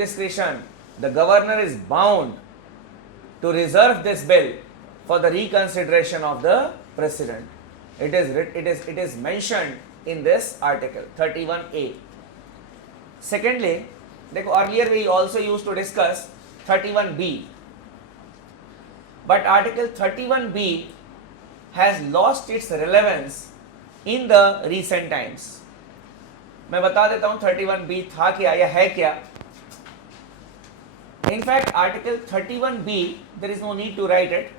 discretion, the governor is bound to reserve this bill for the reconsideration of the president. It is mentioned in this article 31A. Secondly, earlier we also used to discuss 31B, but article 31B has lost its relevance in the recent times. मैं बता देता हूं 31B था क्या या है क्या. In fact, article 31B, there is no need to write it.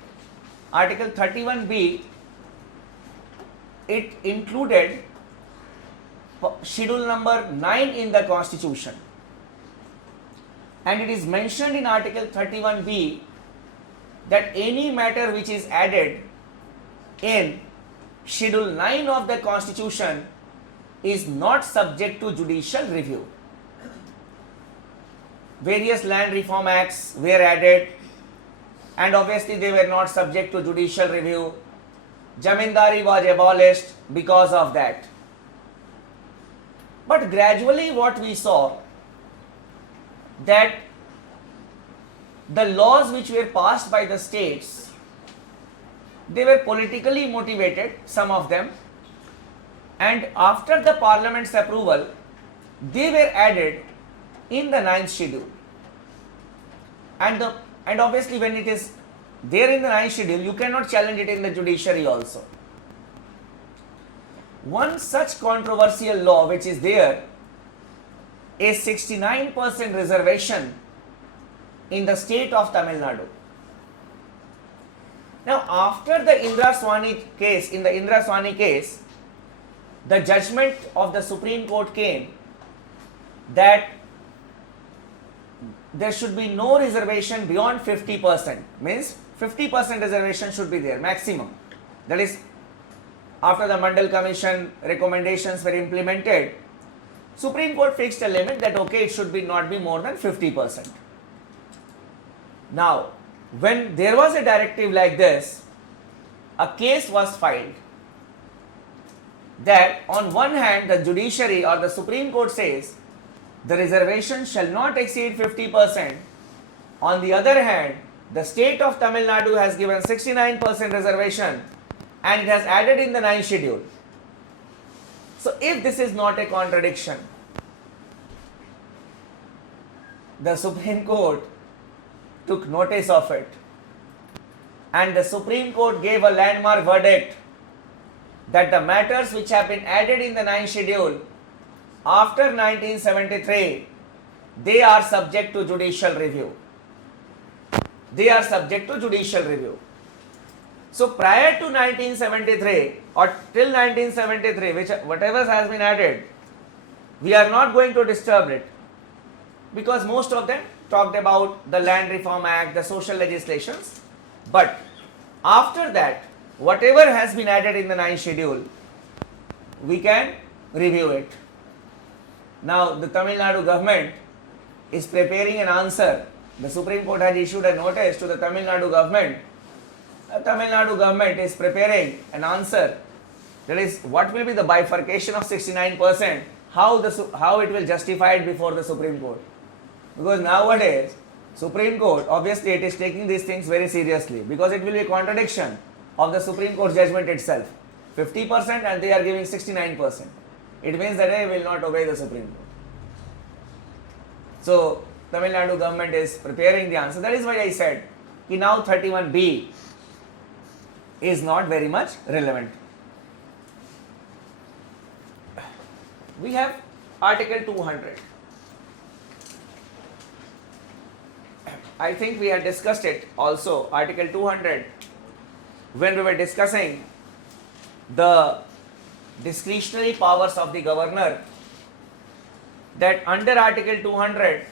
Article 31B, it included schedule number 9 in the constitution, and it is mentioned in article 31B that any matter which is added in schedule 9 of the constitution is not subject to judicial review. Various land reform acts were added, and obviously they were not subject to judicial review. Jamindari was abolished because of that. But gradually what we saw, that the laws which were passed by the states, they were politically motivated, some of them, and after the parliament's approval, they were added in the 9th schedule. And obviously when it is there in the 9th schedule, you cannot challenge it in the judiciary also. One such controversial law which is there is 69% reservation in the state of Tamil Nadu. Now after the Indra Swani case, in the Indra Swani case, the judgment of the Supreme Court came that there should be no reservation beyond 50%, means 50% reservation should be there, maximum. That is, after the Mandal Commission recommendations were implemented, Supreme Court fixed a limit that okay, it should be not be more than 50%. Now, when there was a directive like this, a case was filed that on one hand the judiciary or the Supreme Court says the reservation shall not exceed 50%. On the other hand, the state of Tamil Nadu has given 69% reservation and it has added in the 9th schedule. So if this is not a contradiction, the Supreme Court took notice of it, and the Supreme Court gave a landmark verdict that the matters which have been added in the 9th schedule after 1973, they are subject to judicial review. They are subject to judicial review. So prior to 1973 or till 1973, whatever has been added, we are not going to disturb it, because most of them talked about the Land Reform Act, the social legislations. But after that, whatever has been added in the 9th schedule, we can review it. Now the Tamil Nadu government is preparing an answer. The Supreme Court has issued a notice to the Tamil Nadu government. The Tamil Nadu government is preparing an answer, that is, what will be the bifurcation of 69%, how it will justify it before the Supreme Court. Because nowadays, Supreme Court, obviously it is taking these things very seriously, because it will be a contradiction of the Supreme Court judgment itself. 50% and they are giving 69%. It means that they will not obey the Supreme Court. So, Tamil Nadu government is preparing the answer. That is why I said that now 31B is not very much relevant. We have Article 200. I think we had discussed it also, Article 200, when we were discussing the discretionary powers of the governor, that under Article 200,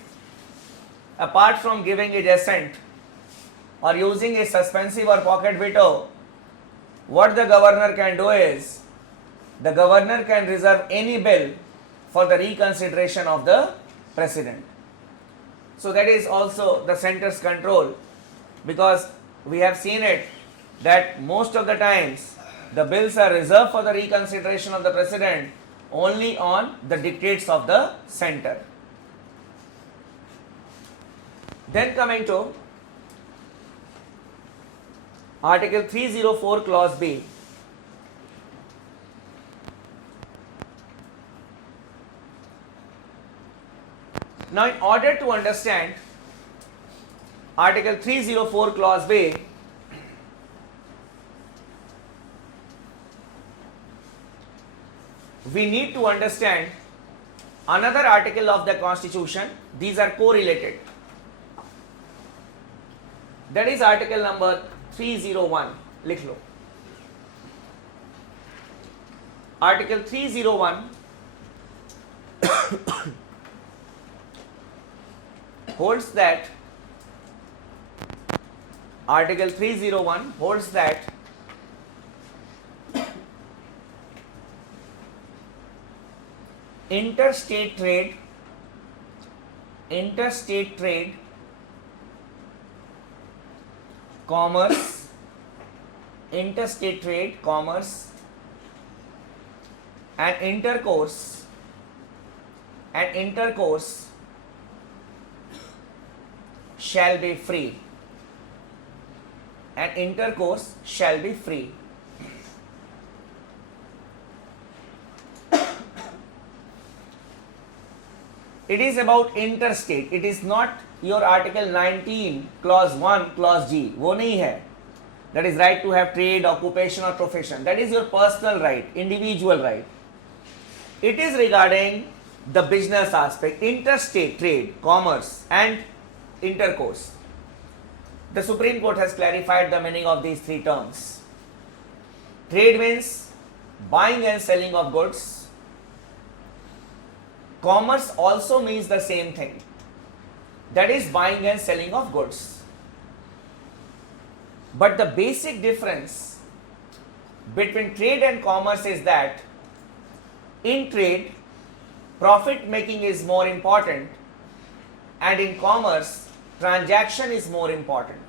apart from giving a dissent or using a suspensive or pocket veto, what the governor can do is, the governor can reserve any bill for the reconsideration of the president. So that is also the center's control, because we have seen it that most of the times the bills are reserved for the reconsideration of the president only on the dictates of the center. Then coming to Article 304 Clause B. Now, in order to understand Article 304 Clause B, we need to understand another article of the Constitution. These are correlated. That is article number 301. लिख लो. Article 301 holds that Article 301 holds that interstate trade, commerce, interstate trade, commerce, and intercourse shall be free. And intercourse shall be free. It is about interstate. It is not your Article 19 Clause 1 Clause G. वो नहीं है. That is right to have trade, occupation or profession. That is your personal right, individual right. It is regarding the business aspect, interstate trade, commerce and intercourse. The Supreme Court has clarified the meaning of these three terms. Trade means buying and selling of goods. Commerce also means the same thing. That is buying and selling of goods. But the basic difference between trade and commerce is that in trade, profit making is more important, and in commerce, transaction is more important.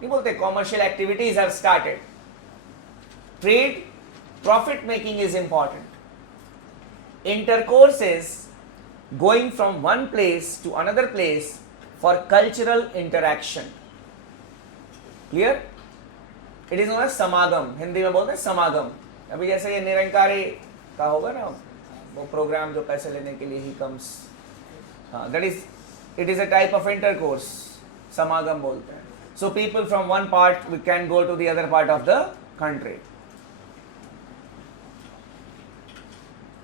नहीं बोलते commercial activities have started. Trade, profit making is important. Intercourse is going from one place to another place for cultural interaction. Clear? It is known as समागम. हिंदी में बोलते हैं समागम. अभी जैसे ये निरंकारी का होगा ना वो प्रोग्राम जो पैसे लेने के लिए ही comes. That is, it is a type of intercourse. समागम बोलते हैं. So people from one part we can go to the other part of the country.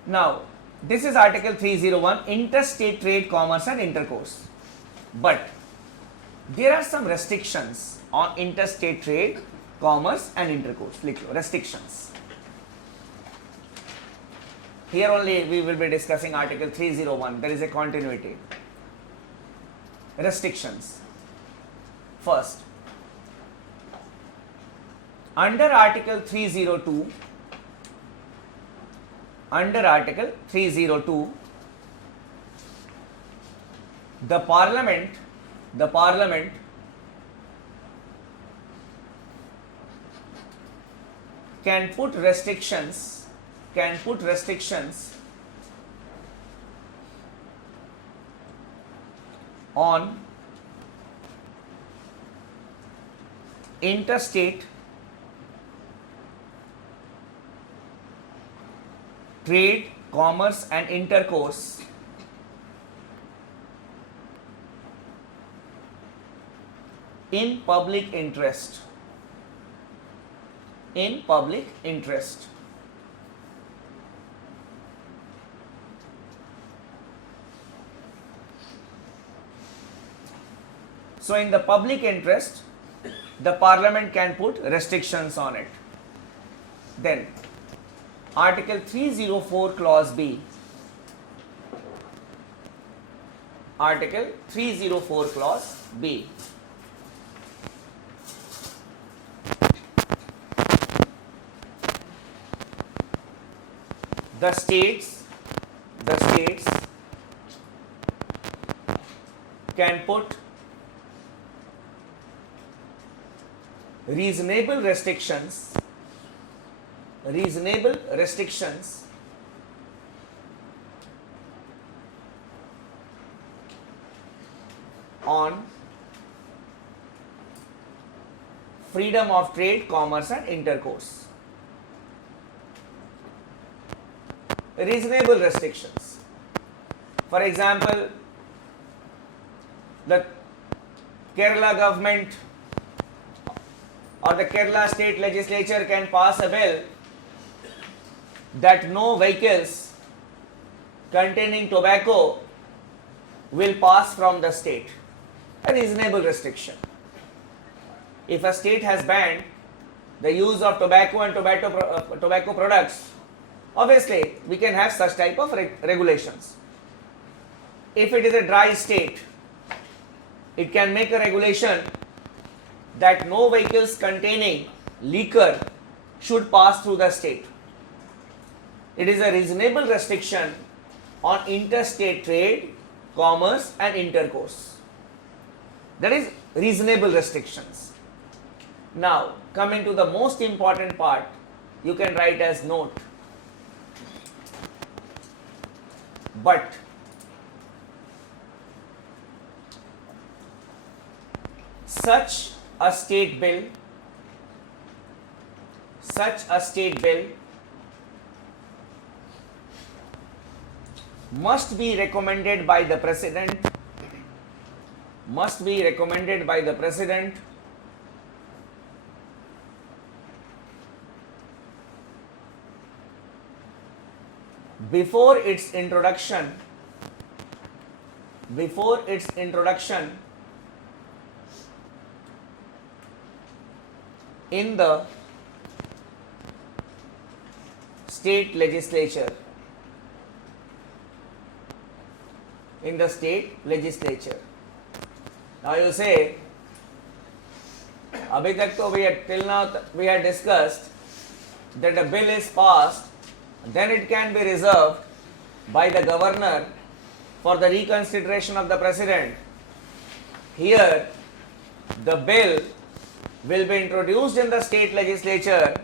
Now, this is Article 301, interstate trade, commerce and intercourse. But there are some restrictions on interstate trade, commerce and intercourse. Restrictions. Here only we will be discussing Article 301. There is a continuity. Restrictions. First, under Article 302, the Parliament can put restrictions on interstate trade, commerce and intercourse in public interest. So in the public interest, the Parliament can put restrictions on it. Then Article 304 Clause B. Article 304 Clause B. The states can put reasonable restrictions on freedom of trade, commerce and intercourse. Reasonable restrictions. For example, the Kerala government or the Kerala state legislature can pass a bill that no vehicles containing tobacco will pass from the state. A reasonable restriction. If a state has banned the use of tobacco and tobacco products, obviously we can have such type of regulations. If it is a dry state, it can make a regulation that no vehicles containing liquor should pass through the state. It is a reasonable restriction on interstate trade, commerce and intercourse. That is reasonable restrictions. Now, coming to the most important part, you can write as note. But such a state bill must be recommended by the president before its introduction in the state legislature. Now you say, abhi tak to till now we had discussed that a bill is passed, then it can be reserved by the governor for the reconsideration of the president. Here, the bill will be introduced in the state legislature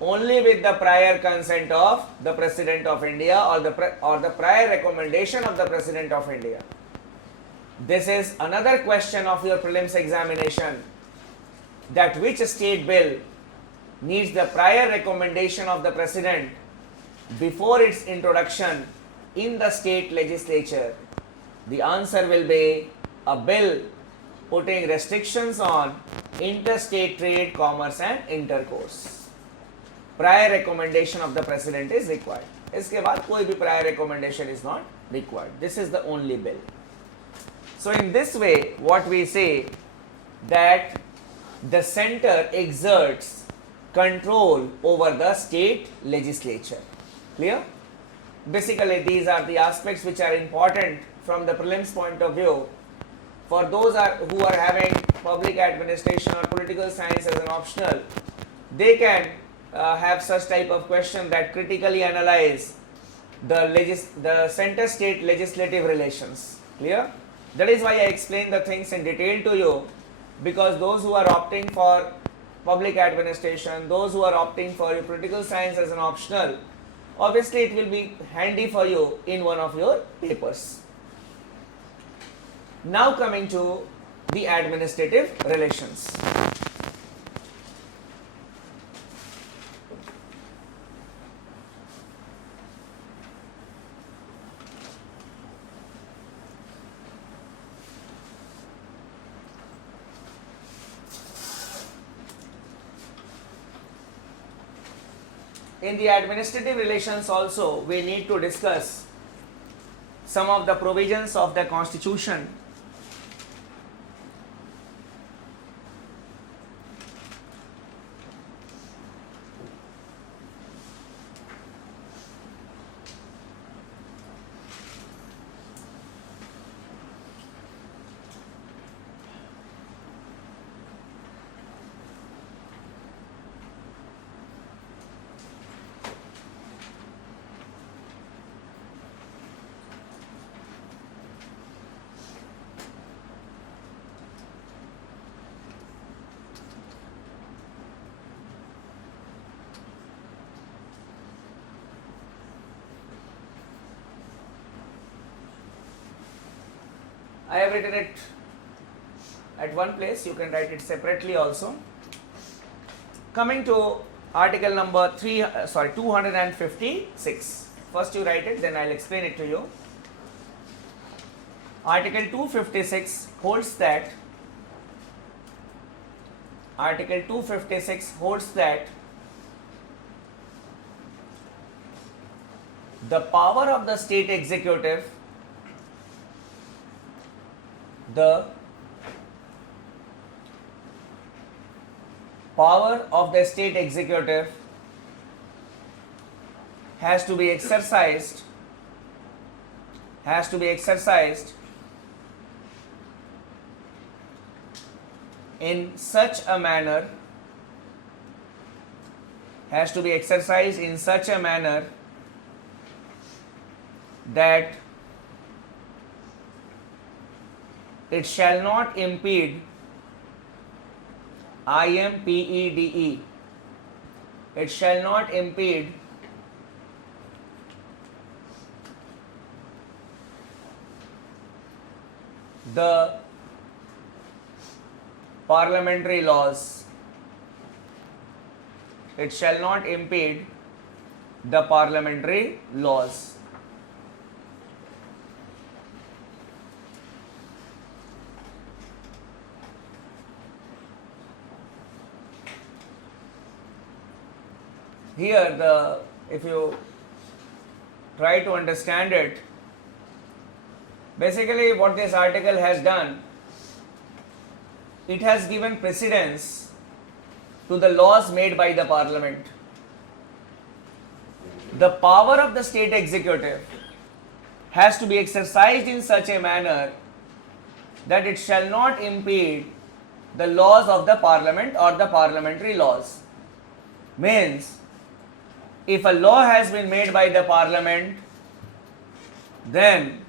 only with the prior consent of the President of India or the prior recommendation of the President of India. This is another question of your prelims examination, that which state bill needs the prior recommendation of the President before its introduction in the state legislature. The answer will be a bill putting restrictions on interstate trade, commerce and intercourse. Prior recommendation of the president is required. इसके बाद कोई भी prior recommendation is not required. This is the only bill. So in this way, what we say that the center exerts control over the state legislature. Clear? Basically, these are the aspects which are important from the prelims point of view. For those who are having public administration or political science as an optional, they can have such type of question that critically analyze the center-state legislative relations. Clear? That is why I explain the things in detail to you, because those who are opting for public administration, those who are opting for your political science as an optional, obviously it will be handy for you in one of your papers. Now coming to the administrative relations. In the administrative relations also, we need to discuss some of the provisions of the Constitution . I have written it at one place, you can write it separately also. Coming to article number 256. First you write it, then I'll explain it to you. Article 256 holds that the power of the state executive has to be exercised in such a manner that it shall not impede it shall not impede the parliamentary laws. It shall not impede the parliamentary laws. Here, if you try to understand it, basically what this article has done, it has given precedence to the laws made by the parliament. The power of the state executive has to be exercised in such a manner that it shall not impede the laws of the parliament or the parliamentary laws. Means, if a law has been made by the parliament, then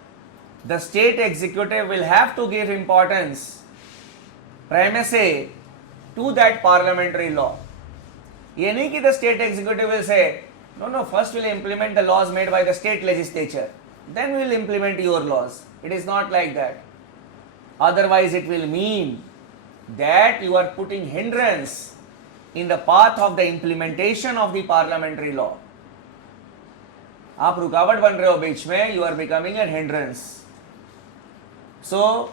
the state executive will have to give importance, primacy, to that parliamentary law. ये नहीं कि the state executive will say, no, first we'll implement the laws made by the state legislature, then we'll implement your laws. It is not like that. Otherwise it will mean that you are putting hindrance in the path of the implementation of the parliamentary law. आप रुकावट बन रहे हो बीच में, you are becoming a hindrance. So,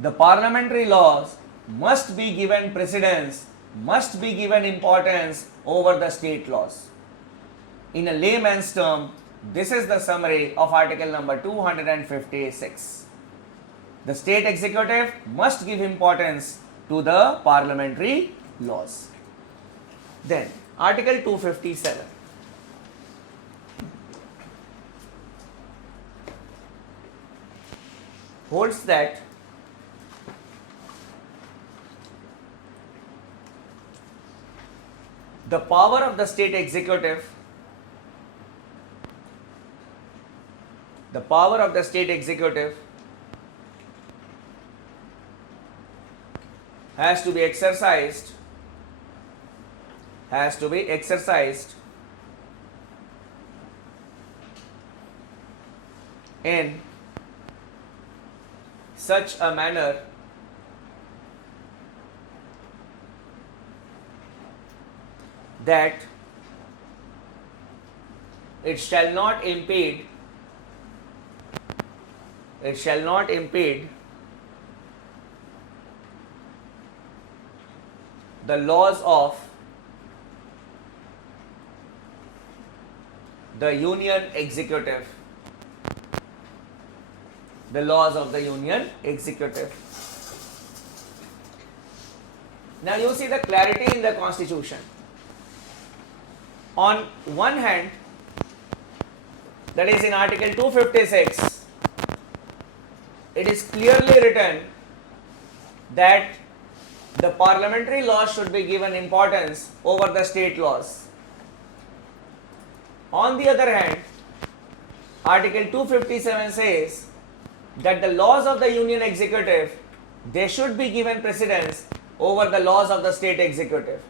the parliamentary laws must be given precedence, must be given importance over the state laws. In a layman's term, this is the summary of article number 256. The state executive must give importance to the parliamentary laws. Then, article 257. Holds that the power of the state executive has to be exercised in such a manner that it shall not impede the laws of the union executive. The laws of the union executive. Now you see the clarity in the constitution. On one hand, that is in article 256, it is clearly written that the parliamentary laws should be given importance over the state laws. On the other hand, article 257 says that the laws of the union executive, they should be given precedence over the laws of the state executive.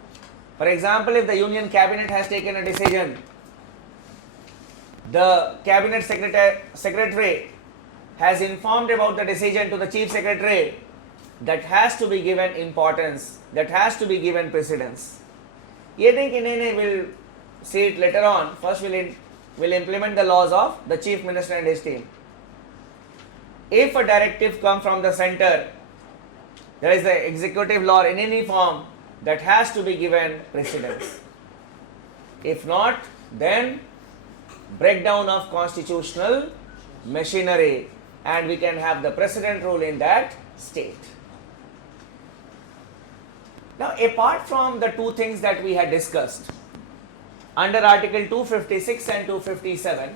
For example, if the union cabinet has taken a decision, the cabinet secretary has informed about the decision to the chief secretary, that has to be given importance, that has to be given precedence. ये नहीं कि नहीं will see it later on. First will implement the laws of the chief minister and his team. If a directive comes from the center, there is the executive law in any form that has to be given precedence. If not, then breakdown of constitutional machinery, and we can have the precedent rule in that state. Now, apart from the two things that we had discussed, under Article 256 and 257,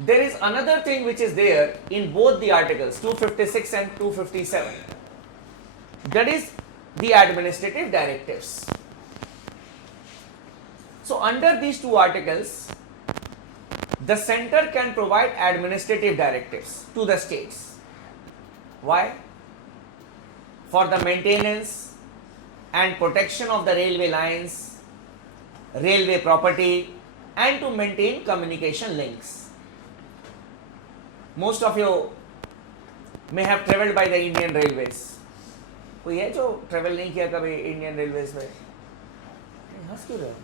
there is another thing which is there in both the articles, 256 and 257. That is the administrative directives. So, under these two articles, the center can provide administrative directives to the states. Why? For the maintenance and protection of the railway lines, railway property, and to maintain communication links. Most of you may have travelled by the Indian Railways. कोई है जो travel नहीं किया कभी Indian railways में? हंस क्यों रहे हो?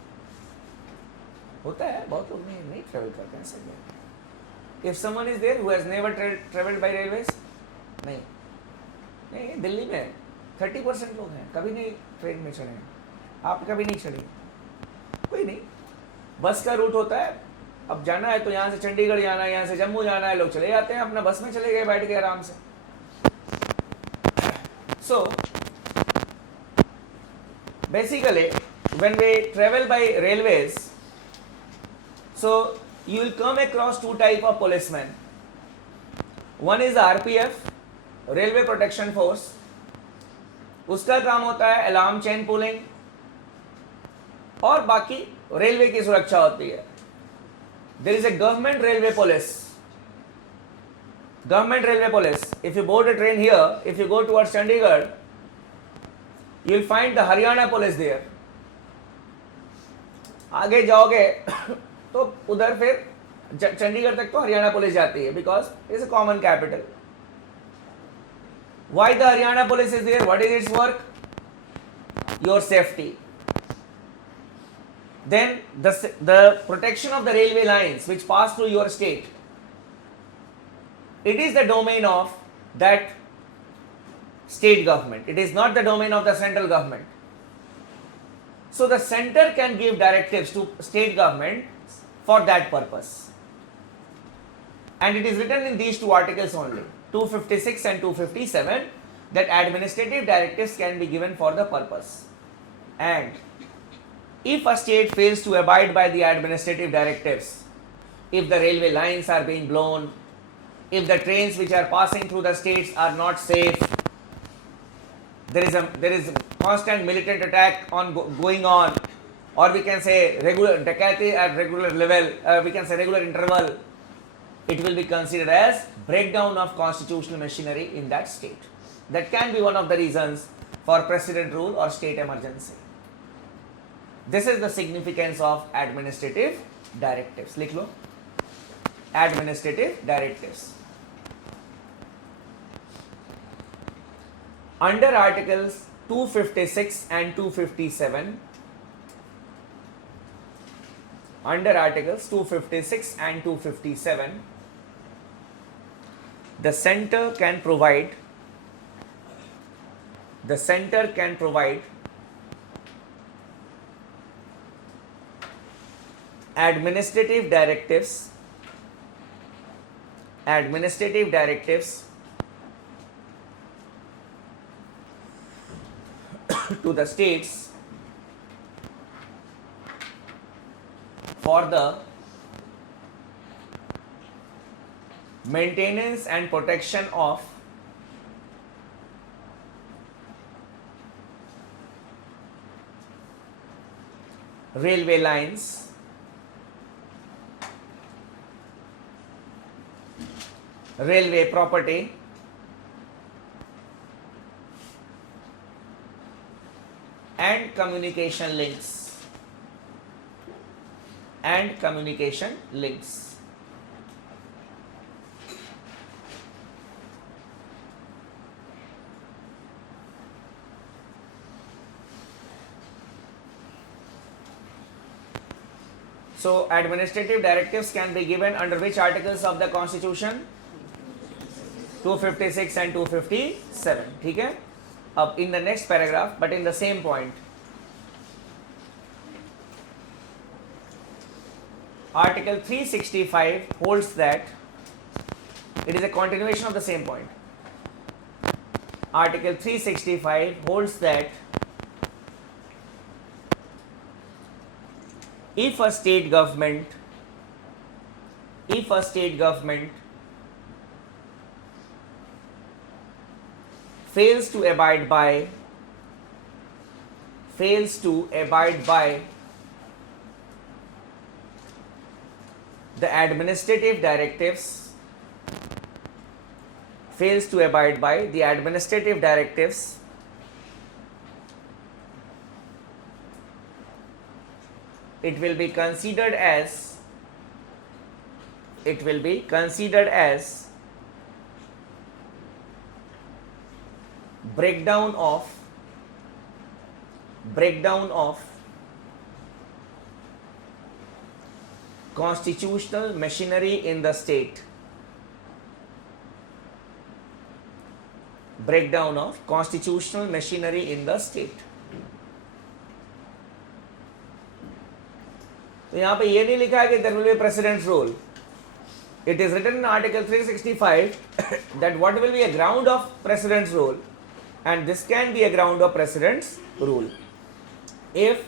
होता है, बहुत लोग नहीं ट्रेवल करते हैं सही. If someone is there who has never travelled by railways, नहीं दिल्ली में 30% लोग हैं कभी नहीं ट्रेन में चढ़े. आप कभी नहीं चढ़े? कोई नहीं. बस का रूट होता है, अब जाना है तो यहाँ से चंडीगढ़ जाना है, यहाँ से जम्मू जाना है, लोग चले जाते हैं अपना बस में, चले गए बैठ के आराम से. So basically when we travel by railways, so you will come across two type of policemen. One is the RPF, Railway Protection Force. उसका काम होता है अलार्म चेन पुलिंग और बाकी रेलवे की सुरक्षा होती है. There is a government railway police. Government railway police. If you board a train here, if you go towards Chandigarh, you will find the Haryana police there. आगे जाओगे तो उधर फिर चंडीगढ़ तक तो हरियाणा पुलिस जाती है, because it is a common capital. Why the Haryana police is there? What is its work? Your safety. Then the protection of the railway lines which pass through your state. It is the domain of that state government. It is not the domain of the central government. So the center can give directives to state government for that purpose. And it is written in these two articles only, 256 and 257, that administrative directives can be given for the purpose. And if a state fails to abide by the administrative directives, if the railway lines are being blown, if the trains which are passing through the states are not safe, there is a constant militant attack going on, or we can say regular dacoity at regular level, we can say regular interval, it will be considered as breakdown of constitutional machinery in that state. That can be one of the reasons for precedent rule or state emergency. This is the significance of administrative directives. लिख लो, administrative directives. Under articles 256 and 257, under articles 256 and 257, the center can provide administrative directives to the states for the maintenance and protection of railway lines, railway property, and communication links. So administrative directives can be given under which articles of the Constitution? 256 and 257. ठीक है? अब in the next paragraph, but in the same point, Article 365 holds that it is a continuation of the same point. Article 365 holds that if a state government fails to abide by the administrative directives, it will be considered as breakdown of constitutional machinery in the state. Breakdown of constitutional machinery in the state. तो यहाँ पे ये नहीं लिखा है कि there will be a precedence rule. It is written in Article 365 that what will be a ground of precedence rule, and this can be a ground of precedence rule if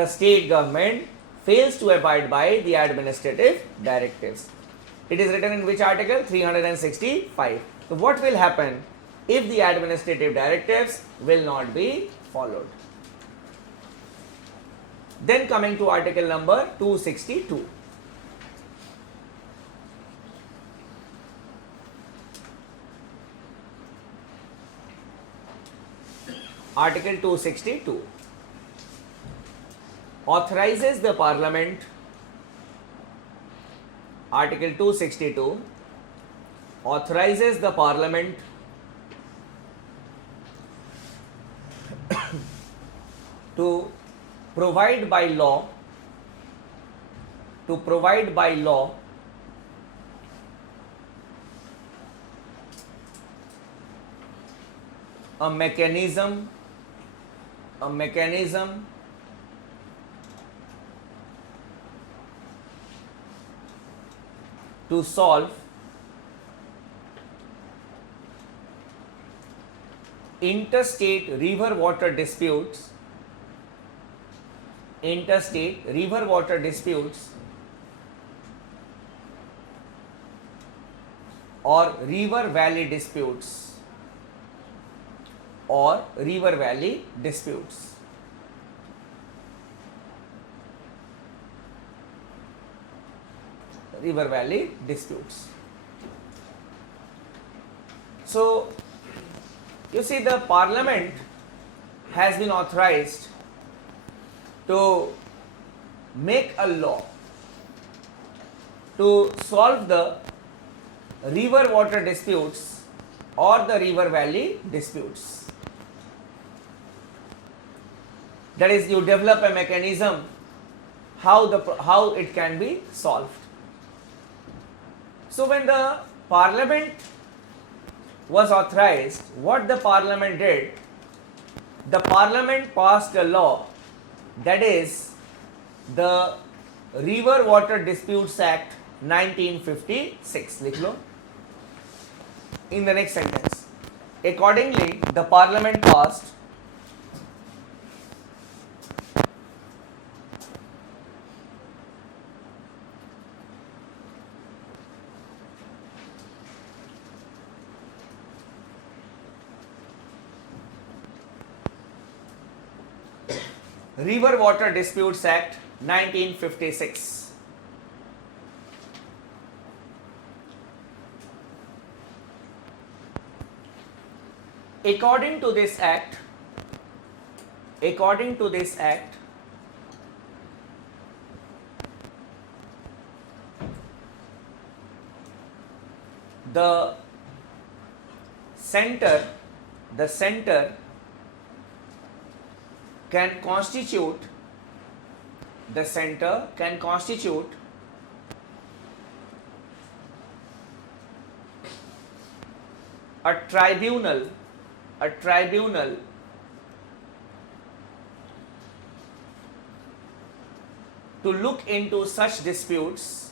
the state government fails to abide by the administrative directives. It is written in which article? 365. So what will happen if the administrative directives will not be followed? Then coming to article number 262. Article 262 authorizes the Parliament. Article 262 authorizes the Parliament to provide by law a mechanism to solve interstate river water disputes or river valley disputes So you see, the Parliament has been authorized to make a law to solve the river water disputes or the river valley disputes. That is, you develop a mechanism how it can be solved. So when the Parliament was authorized, what the Parliament did, the Parliament passed a law, that is the River Water Disputes Act 1956. लिख लो in the next sentence. Accordingly, the Parliament passed River Water Disputes Act 1956. According to this act, the center can constitute the center can constitute a tribunal to look into such disputes